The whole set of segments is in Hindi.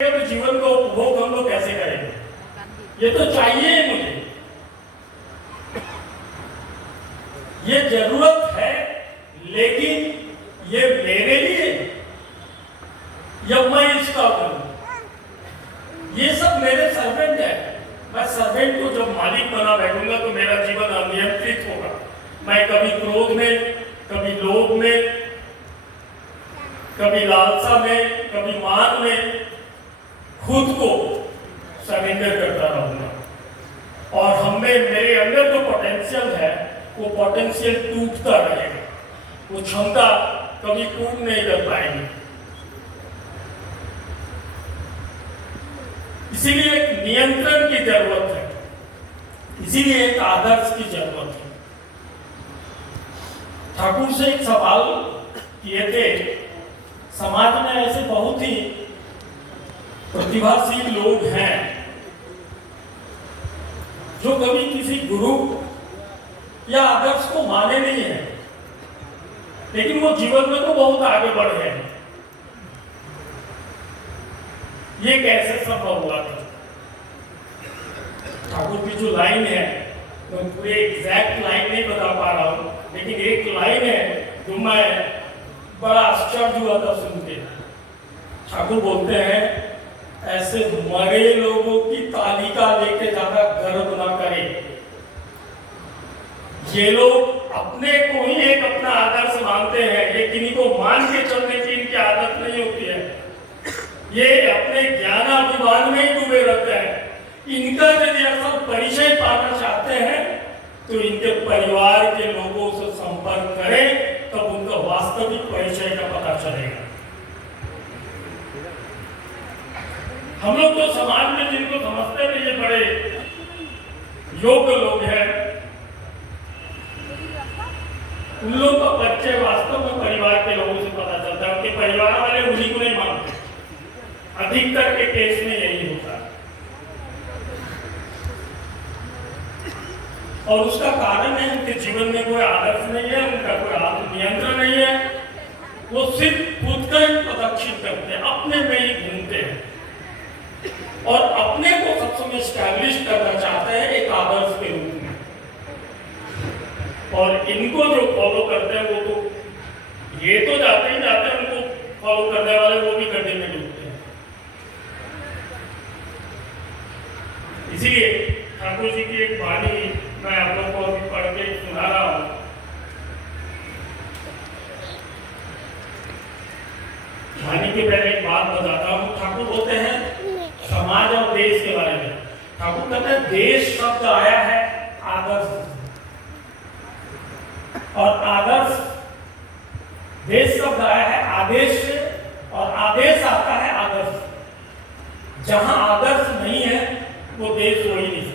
तो जीवन को उपभोग हम लोग कैसे करेंगे? ये तो चाहिए ही मुझे, ये जरूरत है, लेकिन ये मेरे लिए जब मैं इसका करूं, ये सब मेरे सर्वेंट है। मैं सर्वेंट को जब मालिक बना बैठूंगा तो मेरा जीवन अनियंत्रित होगा। मैं कभी क्रोध में, कभी लोभ में, कभी लालसा में, कभी मान में खुद को सरेंडर करता रहूंगा और हमें मेरे अंदर जो पोटेंशियल है वो पोटेंशियल टूटता रहेगा, वो क्षमता कभी पूर्ण नहीं कर पाएगी। इसीलिए एक नियंत्रण की जरूरत है, इसीलिए एक आदर्श की जरूरत है। ठाकुर से एक सवाल किए थे, समाज में ऐसे बहुत ही प्रतिभाशील लोग हैं जो कभी किसी गुरु या आदर्श को माने नहीं है, लेकिन वो जीवन में तो बहुत आगे बढ़े हैं। ये कैसे संभव हुआ था? ठाकुर की जो लाइन है, मैं पूरे एग्जैक्ट लाइन नहीं बता पा रहा हूं, लेकिन एक लाइन है जो मैं बड़ा आश्चर्य हुआ था सुन के। ठाकुर बोलते हैं, ऐसे मरे लोगों की तालिका लेके ज्यादा गर्व ना करें। ये लोग अपने को ही एक अपना आदर्श मानते हैं, ये किन्हीं को मान के चलने की इनकी आदत नहीं होती है। ये अपने ज्ञानाभिमान में ही डूबे रहते हैं। इनका यदि असल परिचय पाना चाहते हैं तो इनके परिवार के लोगों से संपर्क करें, तब उनका वास्तविक परिचय का पता चलेगा। हम लोग तो समाज में जिनको समझते हैं ये बड़े योग्य लोग हैं, उन लोगों का परिचय वास्तव में परिवार के लोगों से पता चलता है। उनके परिवार वाले उन्हीं को नहीं मानते, अधिकतर के केस में यही होता है। और उसका कारण है उनके जीवन में कोई आदर्श नहीं है, उनका कोई आत्म नियंत्रण नहीं है। वो सिर्फ खुद का ही प्रदर्शित करते हैं, अपने में ही घूमते हैं और अपने को सब समय एस्टैब्लिश करना चाहते हैं एक आदर्श के रूप में। और इनको जो फॉलो करते हैं वो तो ये तो जाते ही जाते हैं, उनको फॉलो करने वाले वो भी गड्ढे में डूबते हैं। इसीलिए ठाकुर जी की एक वाणी मैं आप लोगों को अभी पढ़ के सुना रहा हूं। वाणी के पहले एक बात बताता हूं। ठाकुर बोलते हैं समाज और देश के बारे में। ठाकुर कहते हैं देश शब्द आया है आदर्श, और आदर्श, देश शब्द आया है आदेश से, और आदेश आता है आदर्श। जहां आदर्श नहीं है वो देश हो ही नहीं।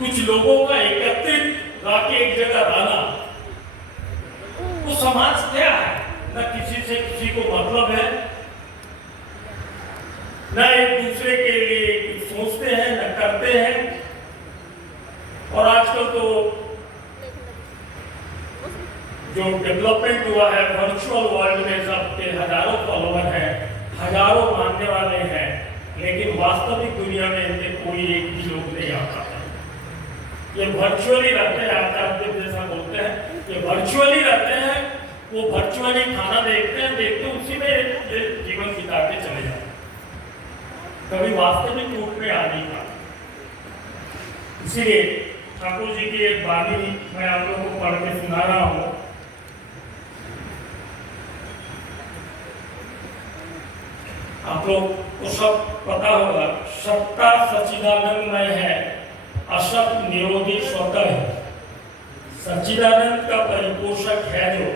कुछ लोगों का एकत्रित लाके एक जगह रहना, वो समाज क्या है? न किसी से किसी को मतलब है, न एक दूसरे के लिए कुछ सोचते हैं, न करते हैं। और आजकल तो जो डेवलपमेंट हुआ है वर्चुअल वर्ल्ड में, सबके हजारों फॉलोअर हैं, हजारों मानने वाले हैं, लेकिन वास्तविक दुनिया में इनके कोई एक भी लोग नहीं आता है। ये वर्चुअली रहते हैं, आचार्य जैसा बोलते हैं, ये वर्चुअली रहते हैं। वो वर्चुअली खाना देखते हैं, देखते उसी में ये जीवन बिता के चले जाते, कभी वास्तविक रूप में आ नहीं पाते। इसीलिए ठाकुर जी की एक वाणी मैं आप लोगों को पढ़ के सुना रहा हूं। आप लोग को सब पता होगा, सत्ता सच्चिदानंदमय है, असत निरोधी स्वतः है। सच्चिदानंद का परिपोषक है जो,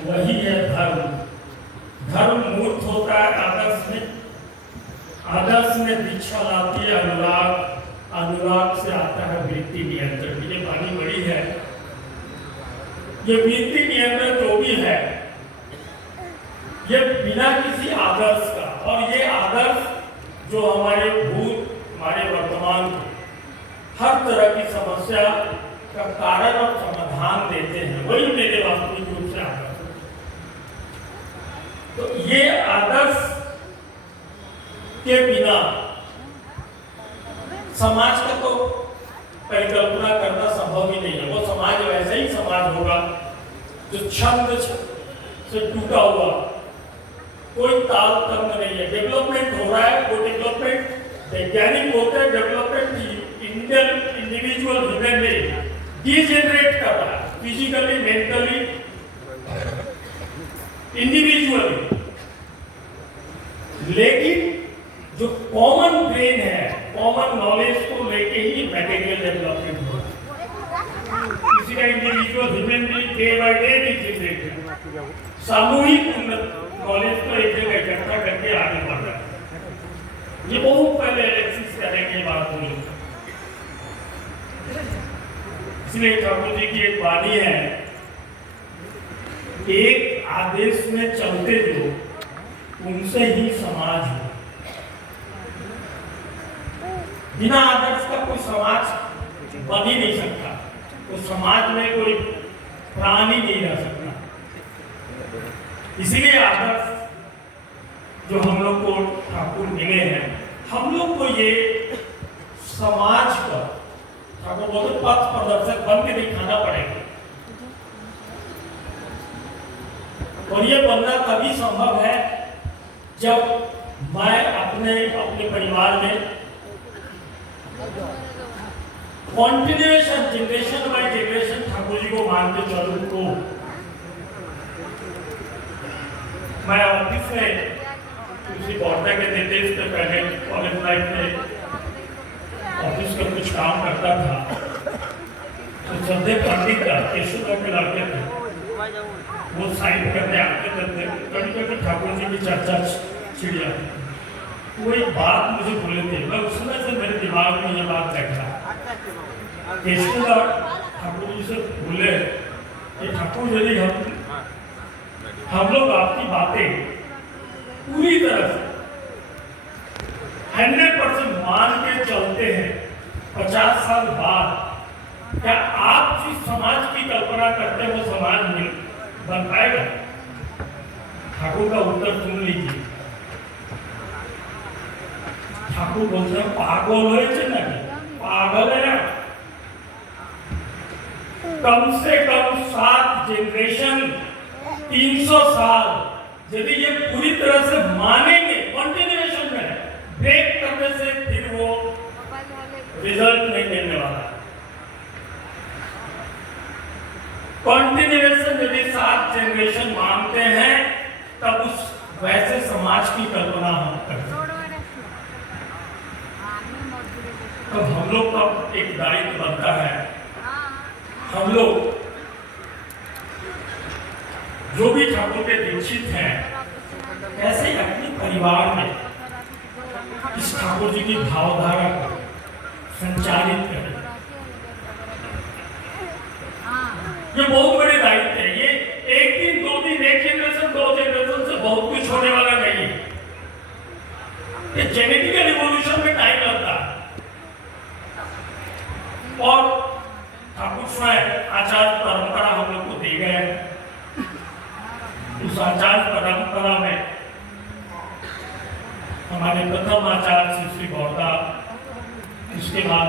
वही है धर्म। धर्म मूर्त होता है आदर्श में, आदर्श में दीक्षा लाती है अनुराग, अनुराग से आता है वृत्ति नियंत्रण। ये वाणी बड़ी है। ये वृत्ति नियंत्रण जो भी है ये बिना किसी आदर्श का, और ये आदर्श जो हमारे भूत, हमारे वर्तमान हर तरह की समस्या का कारण और समाधान देते हैं, वही मेरे वास्तविक रूप से आदर्श। तो ये आदर्श के बिना समाज का तो परिकल्पना करना संभव ही नहीं है। वो समाज वैसे ही समाज होगा जो छंद से टूटा हुआ, कोई ताल तंत्र नहीं है। डेवलपमेंट हो रहा है, वो डेवलपमेंट वैज्ञानिक होते हैं, डेवलपमेंट इंडिविजुअल ह्यूमन में डिजेनरेट कर रहा है, फिजिकली, मेंटली, इंडिविजुअली। लेकिन जो कॉमन ब्रेन है, कॉमन नॉलेज को लेके ही मटेरियल डेवलपमेंट हो रहा है। किसी का individual human being day by day degenerate, सामूहिक नॉलेज को एक जगह इकट्ठा करके आगे बढ़ रहा है। ये बहुत पहले एलेक्सिस करेंगे बात बोली। इसलिए ठाकुर जी की एक वाणी है, एक आदेश में चलते जो उनसे ही समाज है। बिना आदर्श का कोई समाज बन ही नहीं सकता, तो समाज में कोई प्राणी नहीं रह सकता। इसीलिए आदर्श जो हम लोग को ठाकुर मिले हैं, हम लोग को ये समाज का ठाकुर बोलते पथ प्रदर्शक बन के दिखाना पड़ेगा। और ये बनना तभी संभव है जब मैं अपने परिवार में continuation, generation by generation Thakur ji को मानते चलूं। तो मैं ऑफिस में किसी पौधा के देते इससे पहले कॉलेज लाइफ में ऑफिस का कुछ काम करता था, तो श्रद्धे पंडित का केशव के लड़के थे, वो साइन करने आते थे। कभी कभी ठाकुर जी की चर्चा चिड़िया, वो एक बात मुझे बोले थे, मैं उस समय से मेरे दिमाग में ये बात बैठा। केशव ठाकुर जी से बोले कि ठाकुर यदि हम लोग आपकी बातें पूरी तरह से 100% मान के चलते हैं, 50 साल बाद क्या आप जिस समाज की कल्पना करते हैं वो समाज बन पाएगा? ठाकुर का उत्तर सुन लीजिए। ठाकुर बोलते हैं पागल हो, पागल है। कम से कम 7 जनरेशन, 300 साल यदि ये पूरी तरह से मानेंगे, कंटिन्यूएशन में ब्रेक करने से फिर वो रिजल्ट नहीं मिलने वाला। कंटिन्यूएशन यदि 7 जनरेशन मानते हैं, तब उस वैसे समाज की कल्पना हम करते हैं। तब हम लोग का एक दायित्व बनता है, हम लोग जो भी ठाकुर के दीक्षित हैं, कैसे अपने परिवार में इस ठाकुर जी की भावधारा को संचालित करें। ये बहुत बड़ी दायित्व है। ये एक दिन, 2 दिन, 1 जनरेशन, 2 जनरेशन से बहुत कुछ होने वाला नहीं है। ये जेनेटिकल इवोल्यूशन में टाइम लगता है। और ठाकुर स्वयं आचार परंपरा हम लोग को दी गए। उस आचार परंपरा में हमारे प्रथम आचार्य श्री श्री गौरदास, उसके बाद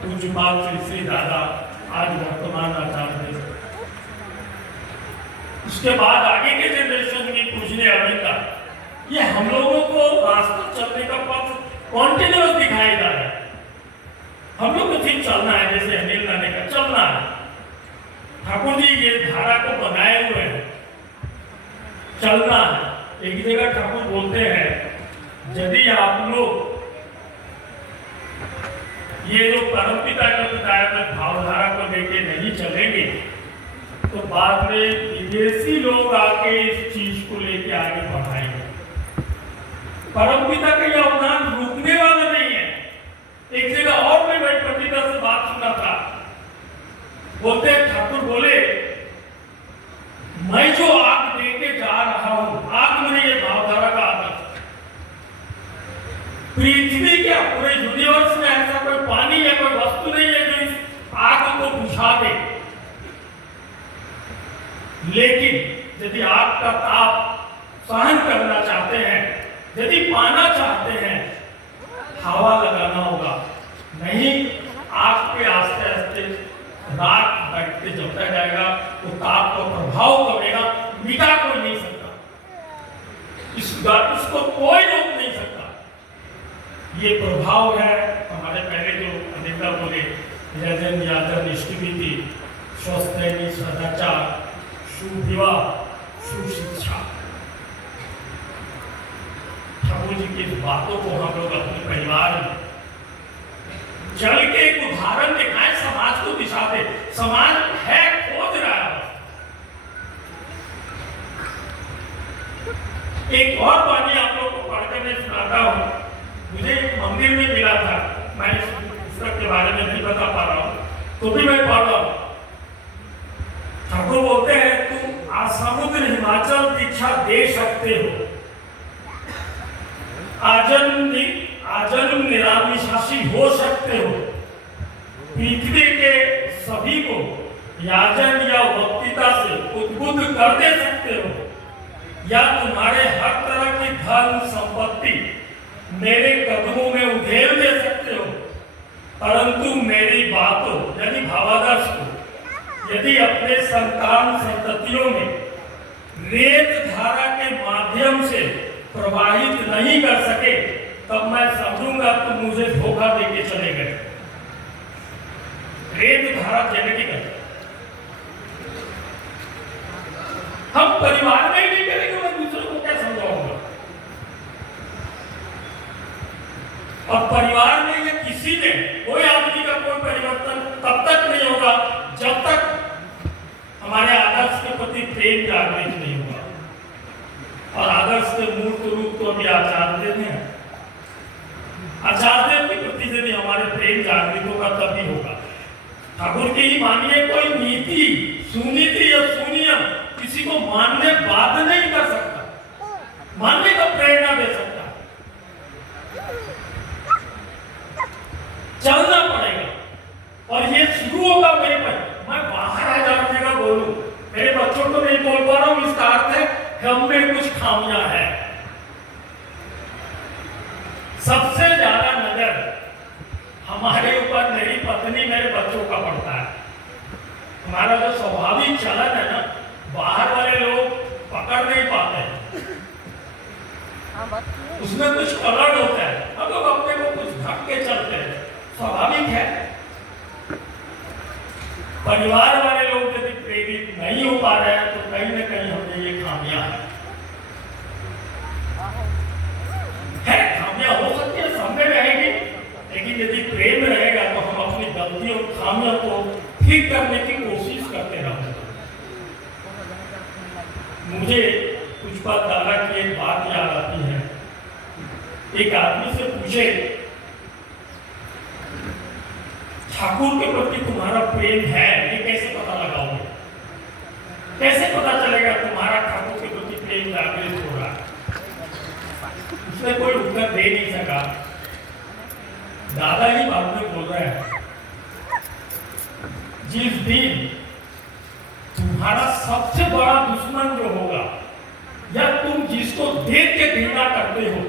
पूज्यपाद श्री श्री दादा, आज वर्तमान आचार्य, उसके बाद आगे के जनरेशन की पूजनीय अमिता, ये हम लोगों को रास्ता चलने का पथ कॉन्टिन्यूअस दिखाई जा रहा है। हम लोग को ठीक चलना है, जैसे अनिल लाने का चलना है। ठाकुर जी ये धारा को बनाए हुए हैं, चलना है। एक जगह ठाकुर बोलते हैं, यदि आप लोग ये जो परमपिता का बताया था भावधारा को लेके नहीं चलेंगे, तो बाद में विदेशी लोग आके इस चीज को लेके आगे बढ़ाएंगे। परमपिता का यह अवदान रुकने वाला नहीं है। एक जगह और मैं भाई पंडिता से बात सुना था, बोलते ठाकुर बोले, मैं जो आग देके जा रहा हूं, आग में ये भावधारा का आदत, पृथ्वी क्या पूरे यूनिवर्स में ऐसा कोई पानी या कोई वस्तु नहीं है जो इस आग को बुझा दे। लेकिन यदि आग का ताप सहन करना चाहते हैं, यदि पाना चाहते हैं, उसको कोई रोक नहीं सकता। ये प्रभाव है हमारे पहले जो नेता बोले, यजन याजन इष्टविधि, स्वस्थ सदाचार, सुविवाह, सुशिक्षा। ठाकुर जी की बातों को हम लोग अपने परिवार में चल के एक उदाहरण दिखाएं, समाज को दिशा दे। समाज है खोज रहा है। एक और वाणी आप लोग को पढ़कर मैं सुनाता हूं। मुझे एक मंदिर में मिला था, मैं इस पुस्तक के बारे में नहीं बता पा रहा हूं, तो भी मैं पढ़ रहा हूं। ठाकुर बोलते हैं, तुम आसमुद्र हिमाचल दीक्षा दे सकते हो, आजन्म निरामिषासी हो सकते हो, पृथ्वी के सभी को याजन या वक्तिता से उद्बुद्ध कर दे सकते हो, या तुम्हारे हर तरह की धन संपत्ति मेरे कदमों में उधेड़ दे सकते हो, परंतु मेरी बातों यानी भावादर्श को यदि अपने संतान संततियों में रेत धारा के माध्यम से प्रवाहित नहीं कर सके, तब मैं समझूंगा तुम मुझे धोखा देके चले गए। रेत धारा जेनेटिकल हम परिवार में ही नहीं करेंगे, मैं दूसरों को क्या समझाऊंगा? और परिवार में या किसी में कोई आदमी का कोई परिवर्तन तब तक नहीं होगा जब तक हमारे आदर्श के प्रति प्रेम जागृत नहीं होगा। और आदर्श के मूर्त रूप तो अभी आचार्य हैं, आचार्य के प्रति यदि हमारे प्रेम जागृत होगा तभी होगा। ठाकुर की ही मानिए, कोई नीति सुनीति या सुनियम किसी को मानने बाध्य नहीं कर सकता, मानने का प्रेरणा दे सकता। चलना पड़ेगा और ये शुरू होगा मेरे पर। मैं बाहर 1000 जगह बोलूं, मेरे बच्चों को नहीं बोल पा रहा हूं, इसका अर्थ है हम में कुछ खामियां है। सबसे ज्यादा नजर हमारे ऊपर मेरी पत्नी मेरे बच्चों का पड़ता है। हमारा जो स्वाभाविक चलन है ना, बाहर वाले लोग पकड़ नहीं पाते, उसमें कुछ कलर होता है, हम लोग अपने को कुछ ढक के चलते हैं, स्वाभाविक है। परिवार वाले लोग यदि प्रेरित नहीं हो पा रहे हैं तो कहीं न कहीं हमें ये खामियां है। खामियां हो सकती है, सब में रहेगी, लेकिन यदि प्रेम रहेगा तो हम अपनी गलतियों खामियों को ठीक करने की कोशिश करते रहेंगे। मुझे कुछ बात दादा की एक बात याद आती है। एक आदमी से पूछे, ठाकुर के प्रति तुम्हारा प्रेम है, ये कैसे पता लगाओगे? कैसे पता चलेगा तुम्हारा ठाकुर के प्रति प्रेम जागृत हो रहा है? उसने कोई उत्तर दे नहीं सका। दादा ही बाद में बोल रहे हैं, जिस दिन तुम्हारा सबसे बड़ा दुश्मन जो होगा, या तुम जिसको देख के घृणा करते हो,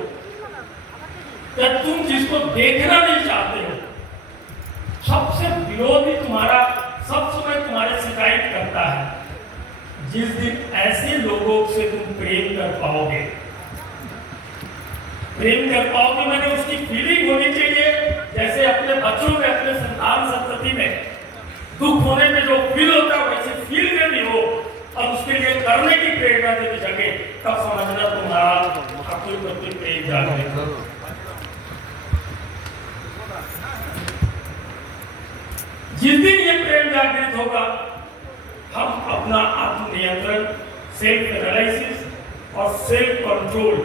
या तुम जिसको देखना नहीं चाहते हो, सबसे विरोधी तुम्हारा सब समय तुम्हारे शिकायत करता है, जिस दिन ऐसे लोगों से तुम प्रेम कर पाओगे, मैंने उसकी फीलिंग होनी चाहिए जैसे अपने बच्चों में, अपने संतान संतति में दुख होने में जो फील होता है वैसे फील में भी हो, और उसके लिए करने की प्रेरणा देने जगे, तब समझना तुम्हारा ठाकुर प्रति प्रेम जागृत हो। जिस दिन ये प्रेम जागृत होगा, हम अपना आत्मनियंत्रण, सेल्फ एनालिसिस और सेल्फ कंट्रोल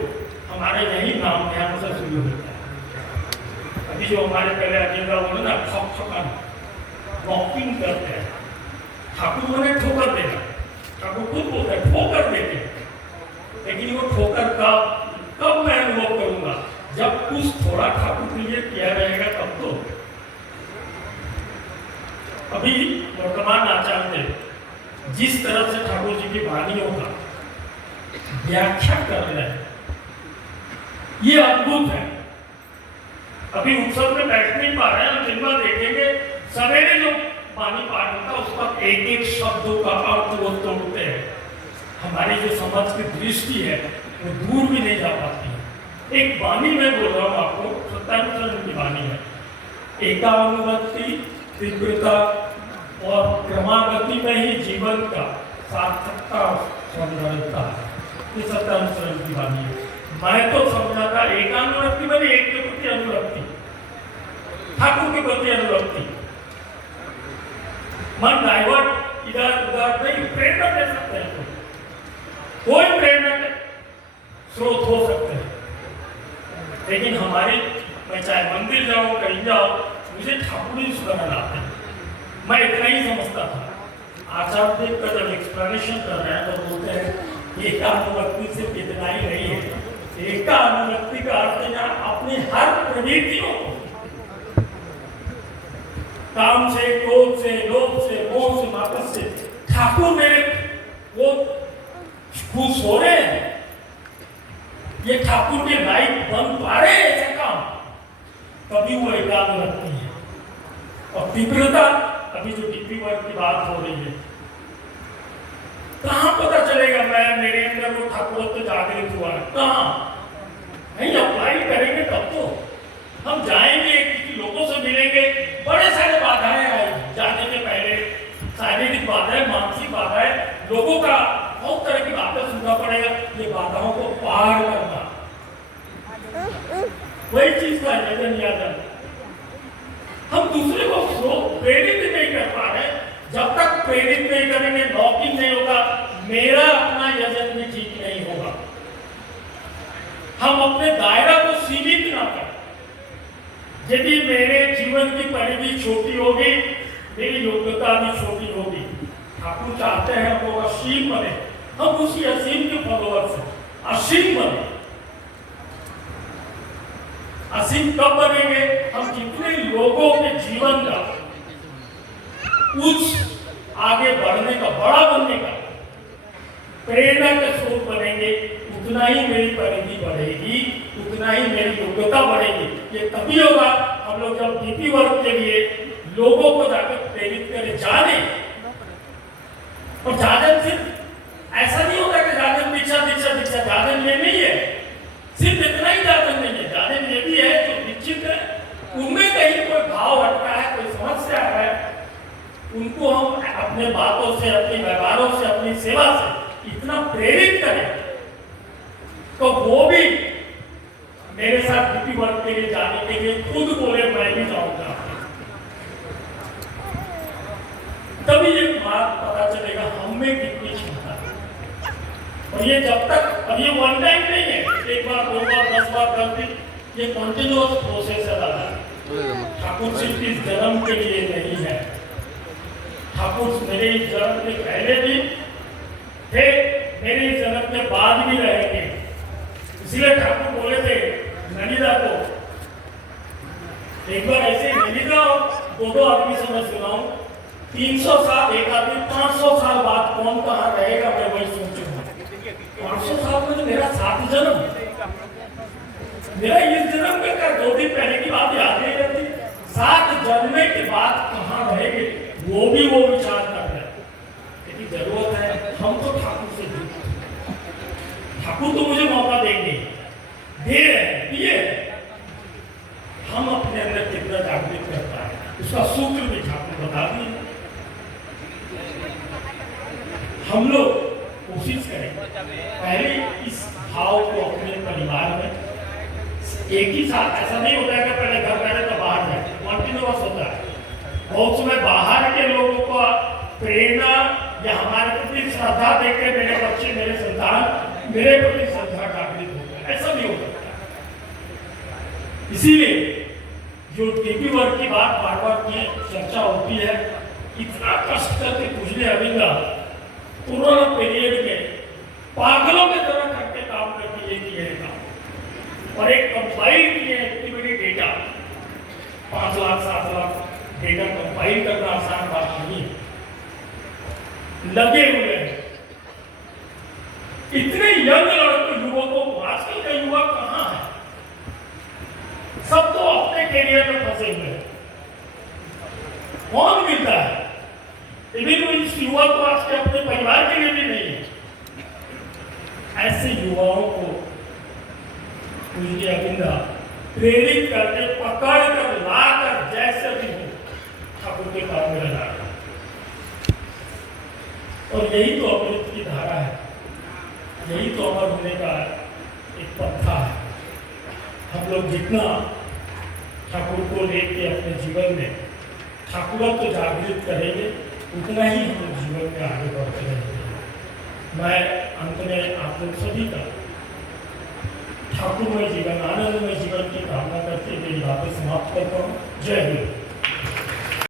हमारे यही नाम ध्यान से शुरू होता है। अभी जो हमारे पहले अजेंडा बोले ना, ठोकन वॉकिंग करते हैं, ठाकुर ने ठोकर देना, ठाकुर खुद बोलते हैं ठोकर देते हैं, लेकिन वो ठोकर का कब मैं अनुभव करूंगा? जब कुछ थोड़ा ठाकुर के लिए किया रहेगा तब तो। अभी वर्तमान आचार्य जिस तरह से ठाकुर जी की वाणियों का व्याख्या कर रहे हैं, ये अद्भुत है। अभी उत्सव में बैठ नहीं पा रहे हैं, दिन भर देखेंगे सवेरे जो वाणी पाठ होता है उसका एक एक शब्दों का अर्थ वो तोड़ते हैं। हमारी जो समझ की दृष्टि है वो दूर भी नहीं जा पाती है। एक वाणी में बोल रहा हूँ आपको, सत्यानुसरण की वाणी है। एकानुगति, तीव्रता और क्रमागति में ही जीवन का सार्थकता सौंदर्यता, ये सत्यानुसरण की वाणी है। मैं तो समझा था एकानुरक्ति मैंने एक के प्रति अनुरक्ति, ठाकुर के प्रति अनुरक्ति, मन डाइवर्ट इधर उधर नहीं, प्रेरणा दे सकते हैं, कोई प्रेरणा के स्रोत हो सकते हैं, लेकिन हमारे, मैं चाहे मंदिर जाऊं कहीं जाऊं, मुझे ठाकुर ही स्मरण आते हैं। मैं इतना ही समझता था। आचार्य देव का जब एक्सप्लेनेशन कर रहे हैं तो बोलते हैं एकानुरक्ति सिर्फ इतना ही नहीं है। एकानुरक्ति का अर्थ है अपनी हर प्रवृत्तियों को, काम से, क्रोध से, लोभ से, मोह से, मापस से, ठाकुर मेरे वो खुश हो रहे हैं, ये ठाकुर के लाइक बन पा रहे हैं ऐसा काम, तभी वो एकाग्रता है। और तीव्रता, अभी जो डीपी वर्क की बात हो रही है, कहाँ पता चलेगा मैं मेरे अंदर वो ठाकुरत्व जागृत हुआ है, कहाँ? नहीं अप्लाई करेंगे तब तो हम जाएंगे, किसी लोगों से मिलेंगे, बड़े सारे बाधाएं आएगी जाने के पहले, शारीरिक बाधाएं, मानसिक बाधाएं, लोगों का बहुत तरह की बातें सुनना पड़ेगा, ये बाधाओं को पार करना, वही चीज का यजन यादन। हम दूसरे को प्रेरित नहीं कर पा रहे, जब तक प्रेरित नहीं करेंगे, लॉकिंग नहीं होगा, मेरा अपना यजन भी ठीक नहीं होगा। हम अपने दायरा को सीमित ना करें। यदि मेरे जीवन की परिधि छोटी होगी, मेरी योग्यता भी छोटी होगी। ठाकुर चाहते हैं हम लोग असीम बने, हम उसी असीम के फॉलोअर्स हैं, असीम बने। असीम कब बनेंगे? हम जितने लोगों के जीवन का उच्च आगे बढ़ने का, बड़ा बनने का प्रेरणा के स्रोत बनेंगे, उतना ही मेरी परिधि बढ़ेगी, उतना ही मेरी योग्यता बढ़ेगी। ये तभी होगा हम लोग जब डीपी वर्क के लिए लोगों को जाकर प्रेरित करें, जाने। और जाजन सिर्फ ऐसा नहीं होता कि जाजन दीक्षा दीक्षा दीक्षा, जाजन ये नहीं है, सिर्फ इतना ही जाजन नहीं है, जाजन ये भी है जो निश्चित है, उनमें कहीं कोई भाव हटका है, कोई समस्या है, उनको हम अपने बातों से, अपने व्यवहारों से, अपनी सेवा से इतना प्रेरित करें तो वो भी मेरे साथ डीपी वर्क के लिए जाने के लिए खुद बोले मैं भी जाऊंगा। तभी ये बात पता चलेगा हम में कितनी क्षमता है। और ये जब तक, अब ये वन टाइम नहीं है, एक बार, दो बार, 10 बार करती, ये कंटिन्यूअस प्रोसेस है दादा। ठाकुर सिर्फ इस जन्म के लिए नहीं है, ठाकुर मेरे इस जन्म के पहले भी थे, मेरे इस जन्म के बाद भी रहेंगे। इसलिए ठाकुर बोले थे ननिदा को, एक बार ऐसे ननिदा दो आदमी से मैं सुनाऊं, 300 साल एक आदमी, 500 साल बाद कौन कहाँ रहेगा मैं वही सोचूंगा। 500 साल में तो मेरा 7 जन्म, मेरा इस जन्म में का 2 दिन पहले की बात याद नहीं रहती, 7 जन्म के बाद कहाँ रहेंगे वो भी वो विचार कर रहे हैं। लेकिन जरूरत है, हम तो ठाकुर से जुड़े, ठाकुर तो मुझे मौका देंगे, दे रहे दिए, हम अपने अंदर कितना जागृत करता है उसका सूत्र भी ठाकुर बता दिए। हम लोग कोशिश करें पहले इस भाव को अपने परिवार में एक ही साथ, ऐसा नहीं होता है कि पहले घर पहले तो बाहर जाए, कॉन्टिन्यूअस होता है। बहुत समय बाहर के लोगों को प्रेरणा या हमारे प्रति श्रद्धा देखकर मेरे बच्चे, मेरे संतान मेरे प्रति श्रद्धा जागृत होता है, ऐसा भी हो सकता है। इसीलिए जो डीपी वर्क की बात बार बार की चर्चा होती है, इतना कष्ट करके पूछने अभिंगा कोरोना पीरियड में पागलों के तरह करके काम करके ये किए काम, और एक कंपाइल किए activity data 5 lakh 7 lakh data compile करना आसान बात नहीं है, लगे हुए हैं। इतने यंग लड़के युवकों को, आजकल का युवा कहाँ है, सब तो अपने कैरियर में फंसे हुए हैं, कौन मिलता है? इसी को इस युवा को आज के अपने परिवार के लिए भी नहीं है। ऐसे युवाओं को पूज्य अविंदा प्रेरित करके पकड़ कर लाकर जैसे भी हो ठाकुर के पास में लगा, और यही तो अमृत की धारा है, यही तो अमर होने का एक पत्था है। हम लोग जितना ठाकुर को लेके अपने जीवन में ठाकुर को जागृत करेंगे, उतना ही हम लोग जीवन में आगे बढ़ते रहेंगे। मैं अंत में आप लोग सभी का ठाकुरमय जीवन, आनंदमय जीवन की कामना करके मेरी बातें समाप्त करता हूँ। जय हिंद।